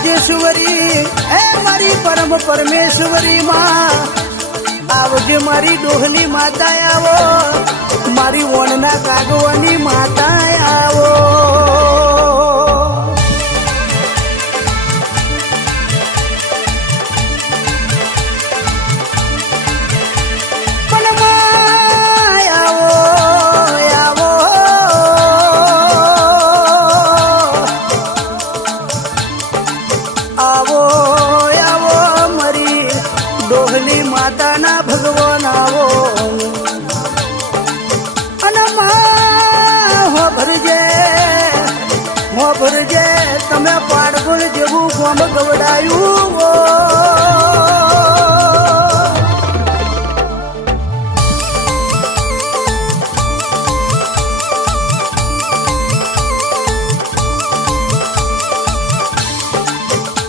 રાજેશ્વરી, હે મારી પરમ પરમેશ્વરી માં, આવજે મારી ડોહલી માતા આવો, મારી વણના કાગવાની માતા આવો. ગોમ ગવડાયું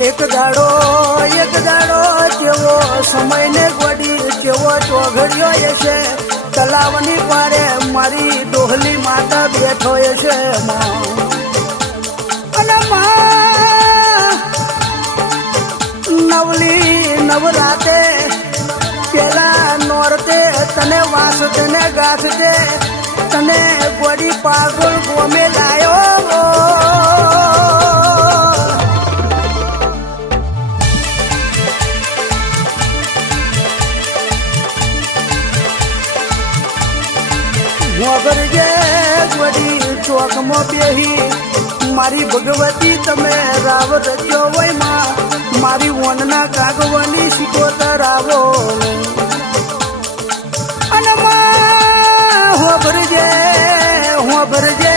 એક દાડો એક દાડો કેવો સમયને ગોડી કેવો ચોઘડ્યો છે તલાવની પારે મારી ડોહલી માતા બેઠો છે માં. નવલી નવરાતે પેલા નોરતે તને વાસ તને ગાસતે તને ગોડી પાગળ ગોમે લાયો. મોગરજે વડી ચોકમાં બેહી, મારી ભગવતી તમે રાવ રચ્યો હોયમાં મારી વનના કાગવાની અને માં હોભરજે હોભરજે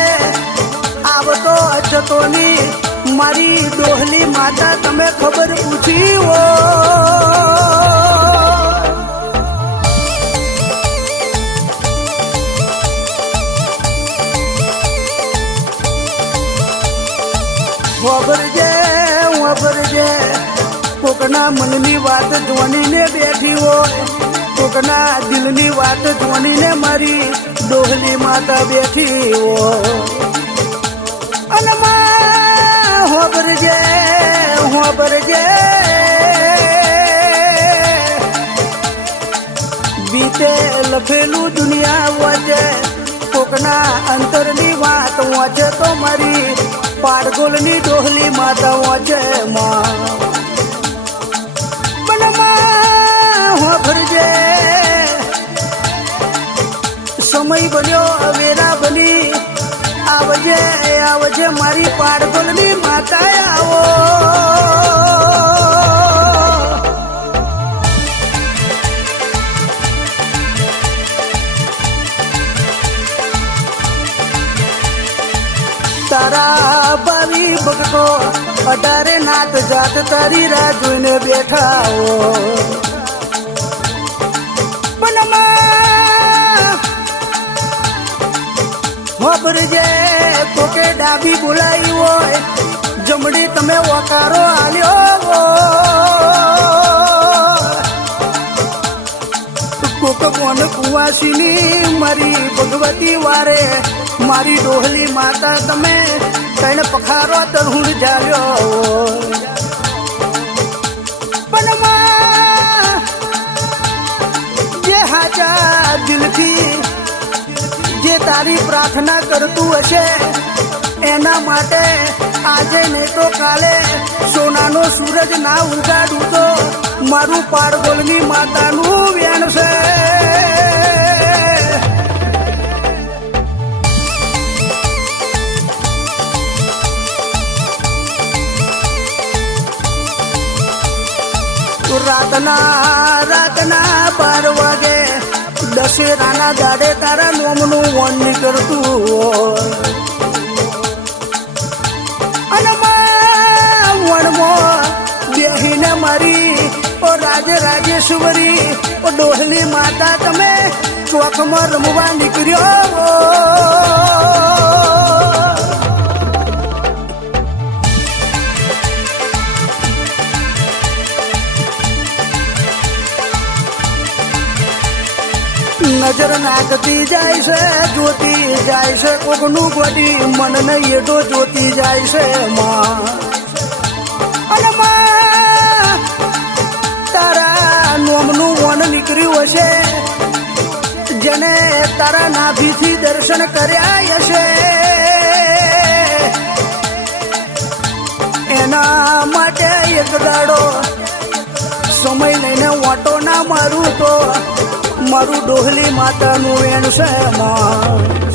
આવતો અચતોની મારી ડોહલી માતા તમે ખબર પૂછી હો વાપરજે વાપરજે કોકના મનની વાત ધોનીને બેઠી હોય. કોકના દિલની વાત જોણીને મારી ડોહલી માતા બેઠી હોય. અને વાપરજે વાપરજે બીતે લખેલું દુનિયા વચ્ચે કોકના અંતરની વાત વચ્ચે તો મારી પાડગોલની ડોહલી માતા વાંચે માં હોભરજે સમય બન્યો, અવેરા બની. આવજે આવજે મારી પાડગોલની માતા જાત તારી રાહ જોઈને બેઠા હો વાપરજે કોકે ડાબી બોલાવી હોય જમડી તમે વકારો આલ્યો કોક કોન કુવાસીની મારી ભગવતી વારે, મારી ડોહલી માતા તમે તને પખારો તરુણ જાલ્યો દિલથી જે તારી પ્રાર્થના કરતું હશે, એના માટે આજે નહીં તો કાલે સોનાનો સૂરજ ના ઉગાડું તો મારું પારગોલની માતાનું વેણ છે. રાતના દશેરાના દાડે તારા નોમનું વન નીકળતું અને વણમાં બેહીને મારી, ઓ રાજ રાજેશ્વરી, ઓ ડોહલી માતા, તમે ચોકમાં રમવા નીકળ્યો. નાગતી જાય છે, જોતી જાય છે, કોકનું ગોડી મન નહીં એટો જોતી જાય છે માં. તારા નોમનું મન નીકળ્યું હશે, જેને તારા નાભીથી દર્શન કર્યા હશે. એના માટે એક દાડો સમય લઈને ઓટો ના મારું તો મારું ડોહલી માતાનું એણ છે માં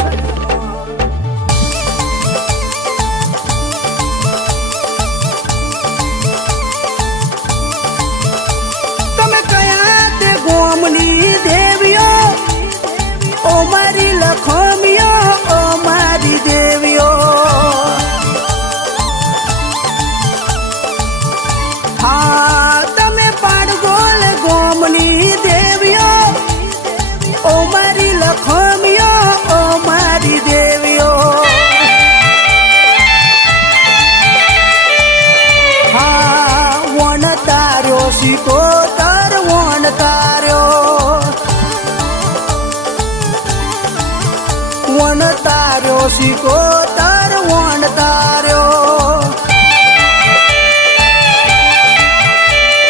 શીખો તર વણ તાર્યો.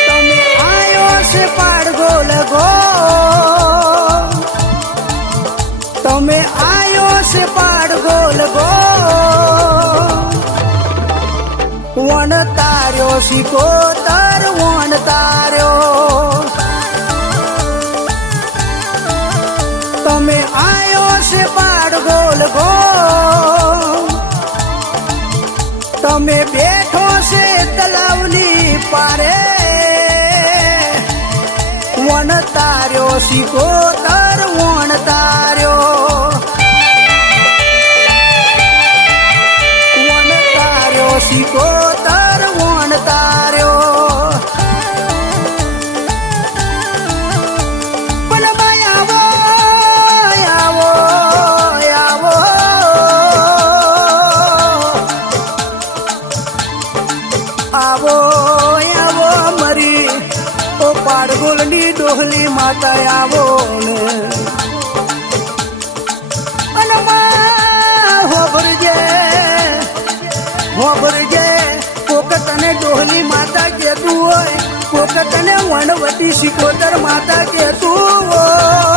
તમે આયો છે પાડગોલ ગો. તમે આયો છે પાડગોલ ગો. વણ તાર્યો સિકો તર વણ તાર્યો. તમે આયો છે પાડ ગોલ ગો તમે બેઠો છે તલાવની પારે. વણ તાર્યો શીખો ડોહલી માતા આવો ને. હોભરજે હોભરજે કોક તને ડોહલી માતા કેતું હોય કોક તને વનવતી શિકોતર માતા કેતું હોય.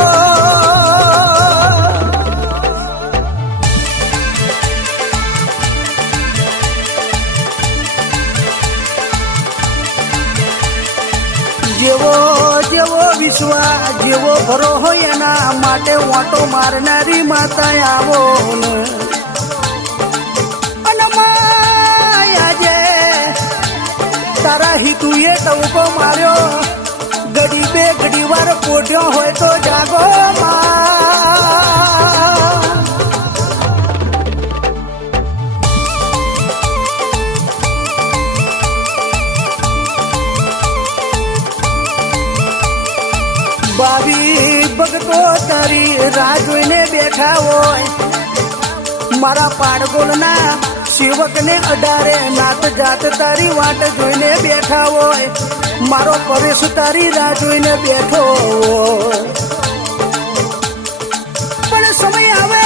જેવો જેવો ભરો હોય એના માટે વાંટો મારનારી માતા આવો ને. અને માયા જે તારા હિતુએ તવકો માર્યો, ઘડી બે ઘડી વાર પોઢ્યો હોય તો જાગો ભાવી ભગતો તારી રાહ જોઈને બેઠા હોય. મારા પાડગોલના સેવકને અડારે નાત જાત તારી વાટ જોઈને બેઠા હોય. મારો પરેશ તારી રાહ જોઈને બેઠો પણ સમય આવે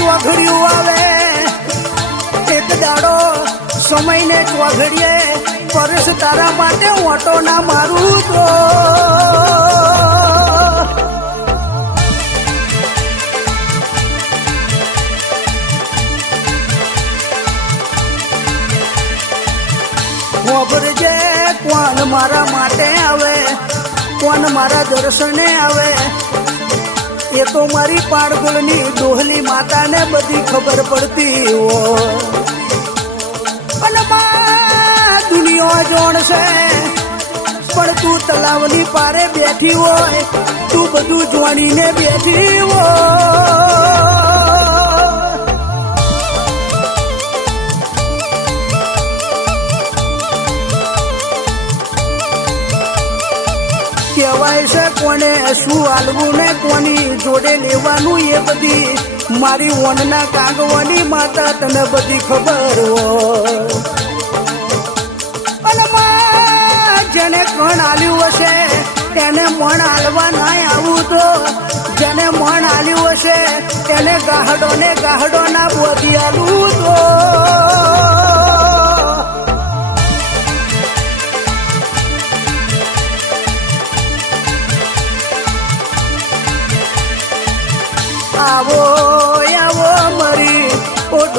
ચોઘડિયું આવે. એક દાડો સમયને ચોઘડીએ, પરેશ તારા માટે ઓટો ના મારું તો. ખબરજે કોણ મારા માટે આવે? કોણ મારા દર્શને આવે? એ તો મારી પાણગુલની ડોહલી માતાને બધી ખબર પડતી હોય અને દુનિયા જોણશે, પણ તું તલાવની પારે બેઠી હોય, તું બધું જોણીને બેઠી હોય. કોને શું હાલવું ને કોની જોડે લેવાનું એ બધી? મારી ઓનના કાગવાની માતા તને બધી ખબર હોય. જેને કણ આલ્યું હશે, તેને મણ હાલવા ના આવું તો. જેને મણ આલ્યું હશે, તેને ગાહડો ને ગાહડો ના બોધી આલું તો.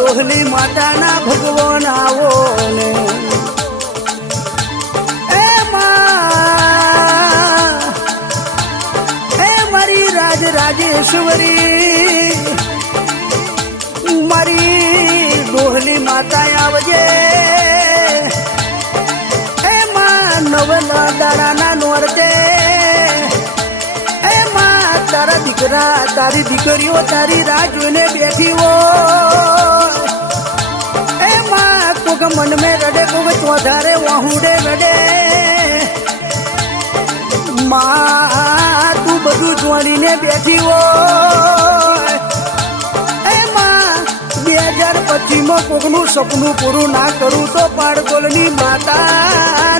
ડોહલી માતાના ભગવાન આવો ને. એ એ મારી રાજ રાજેશ્વરી, મારી ડોહલી માતા આવજે. એ માં નવલા દાડાના નોરતે. તારા દીકરા, તારી દીકરીઓ તારી રાહ જોઈને બેઠી હોય એ માં કોક મન મે રડે કોક ચોધારે વાહુડે રડે. માં, તું બધું જોડીને બેઠી હો એ બે હજાર પચીસમાં કોકનું સપનું પૂરું ના કરું તો પાડકોલની માતા